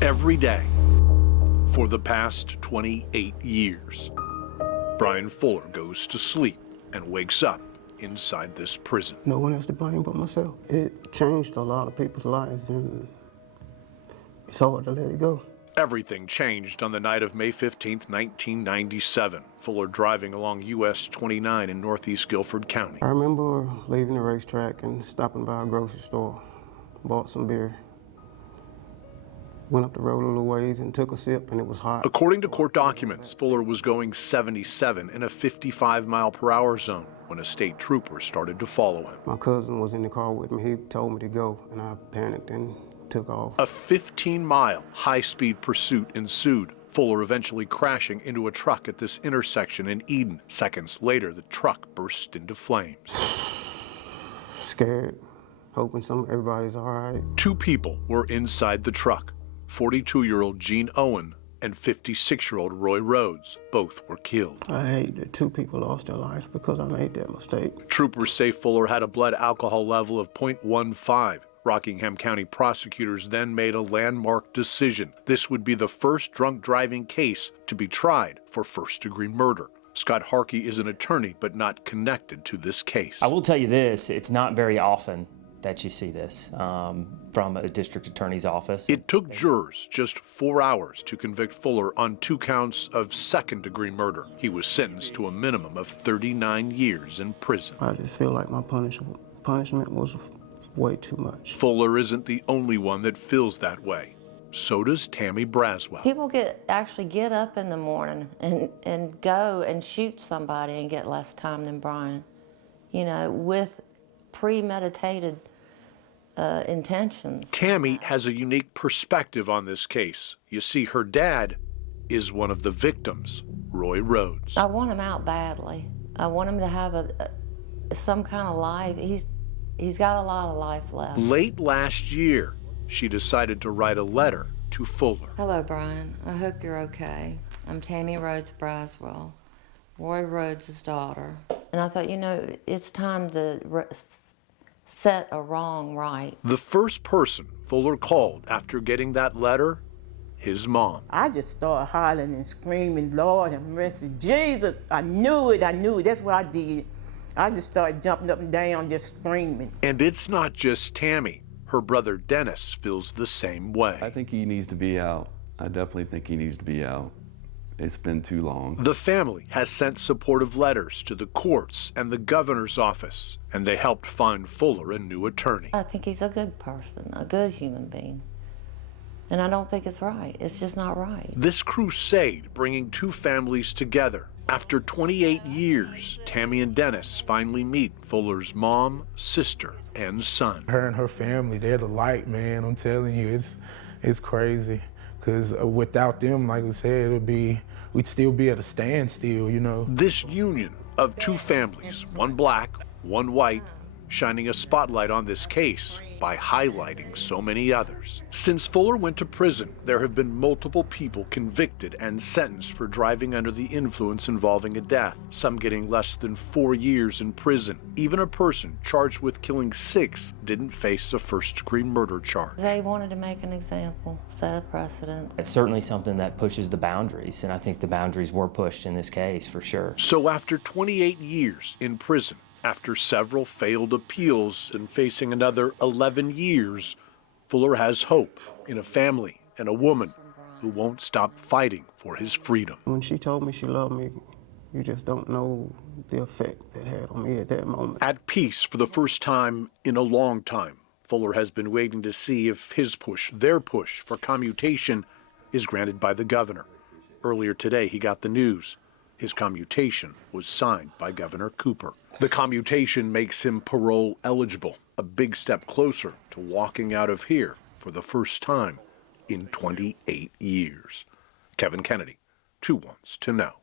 Every day for the past 28 years, Brian Fuller goes to sleep and wakes up inside this prison. No one else to blame but myself. It changed a lot of people's lives, and it's hard to let it go. Everything changed on the night of May 15th, 1997. Fuller driving along US 29 in northeast Guilford County. I remember leaving the racetrack and stopping by a grocery store, bought some beer, went up the road a little ways and took a sip, and it was hot. According to court documents, Fuller was going 77 in a 55-mile-per-hour zone when a state trooper started to follow him. My cousin was in the car with me. He told me to go, and I panicked and took off. A 15-mile high-speed pursuit ensued, Fuller eventually crashing into a truck at this intersection in Eden. Seconds later, the truck burst into flames. Scared, hoping everybody's all right. Two people were inside the truck, 42-year-old Gene Owen and 56-year-old Roy Rhodes. Both were killed. I hate that two people lost their lives because I made that mistake. Troopers say Fuller had a blood alcohol level of 0.15. Rockingham County prosecutors then made a landmark decision. This would be the first drunk driving case to be tried for first-degree murder. Scott Harkey is an attorney, but not connected to this case. I will tell you this, it's not very often that you see this from a district attorney's office. It took jurors just 4 hours to convict Fuller on 2 counts of second-degree murder. He was sentenced to a minimum of 39 years in prison. I just feel like my punishment was way too much. Fuller isn't the only one that feels that way. So does Tammy Braswell. People actually get up in the morning and go and shoot somebody and get less time than Brian, you know, with premeditated intentions. Tammy has a unique perspective on this case. You see, her dad is one of the victims, Roy Rhodes. I want him out badly. I want him to have some kind of life. He's got a lot of life left. Late last year, she decided to write a letter to Fuller. Hello, Brian. I hope you're okay. I'm Tammy Rhodes Braswell, Roy Rhodes' daughter. And I thought, you know, it's time to set a wrong right. The first person Fuller called after getting that letter, his mom. I just started hollering and screaming, Lord have mercy, Jesus. I knew it. That's what I did. I just started jumping up and down, just screaming. And it's not just Tammy. Her brother Dennis feels the same way. I think he needs to be out. I definitely think he needs to be out. It's been too long. The family has sent supportive letters to the courts and the governor's office, and they helped find Fuller a new attorney. I think he's a good person, a good human being. And I don't think it's right. It's just not right. This crusade bringing two families together. After 28 years, Tammy and Dennis finally meet Fuller's mom, sister, and son. Her and her family, they're the light, man. I'm telling you, it's crazy. Because without them, like we said, we'd still be at a standstill, you know. This union of two families, one black, one white, shining a spotlight on this case by highlighting so many others. Since Fuller went to prison, there have been multiple people convicted and sentenced for driving under the influence involving a death, some getting less than 4 years in prison. Even a person charged with killing 6 didn't face a first-degree murder charge. They wanted to make an example, set a precedent. It's certainly something that pushes the boundaries, and I think the boundaries were pushed in this case for sure. So after 28 years in prison, after several failed appeals and facing another 11 years, Fuller has hope in a family and a woman who won't stop fighting for his freedom. When she told me she loved me, you just don't know the effect that had on me at that moment. At peace for the first time in a long time, Fuller has been waiting to see if his push, their push for commutation, is granted by the governor. Earlier today, he got the news. His commutation was signed by Governor Cooper. The commutation makes him parole eligible, a big step closer to walking out of here for the first time in 28 years. Kevin Kennedy, 2 Wants to Know.